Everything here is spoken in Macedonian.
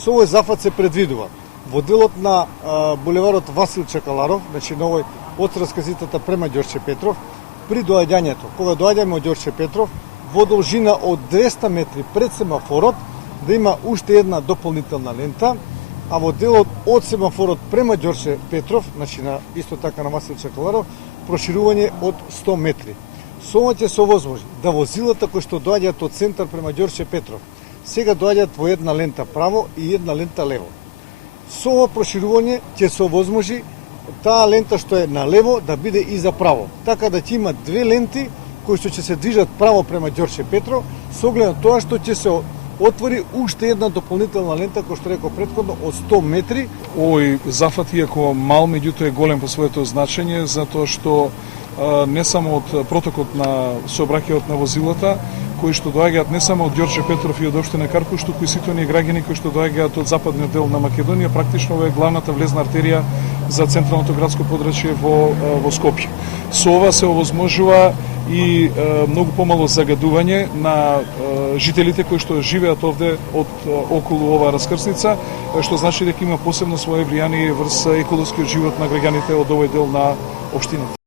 Со овој зафат се предвидува во делот на булеварот Васил Чекаларов, значи на овој од расказитата према Ѓорче Петров, при доаѓањето, кога доаѓаме од Ѓорче Петров, во должина од 200 метри пред семафорот, да има уште една дополнителна лента, а во делот од семафорот према Ѓорче Петров, значи на исто така на Васил Чекаларов, проширување од 100 метри. Со ова ќе се овозможи да возилата кои што доаѓаат од центар према Ѓорче Петров, сега доаѓаат во една лента право и една лента лево. Со ова проширување ќе се овозможи таа лента што е на лево да биде и за право. Така да ќе има две ленти кои што ќе се движат право према Ѓорче Петров, со оглед на тоа што ќе се отвори уште една дополнителна лента, кој што реков претходно, од 100 метри. Овој зафат, иако мал, меѓутоа е голем по своето значење, затоа што не само од протокот на сообраќајот на возилата, кои што доаѓаат не само од Ѓорче Петров и од општина Карпуш, туку и сите оние граѓани кои што доаѓаат од западниот дел на Македонија, практично ова е главната влезна артерија за централното градско подрачје во Скопје. Со ова се овозможува и многу помало загадување на жителите кои што живеат овде од околу оваа раскрсница, што значи дека има посебно свое влијание врз еколошкиот живот на граѓаните од овој дел на општината.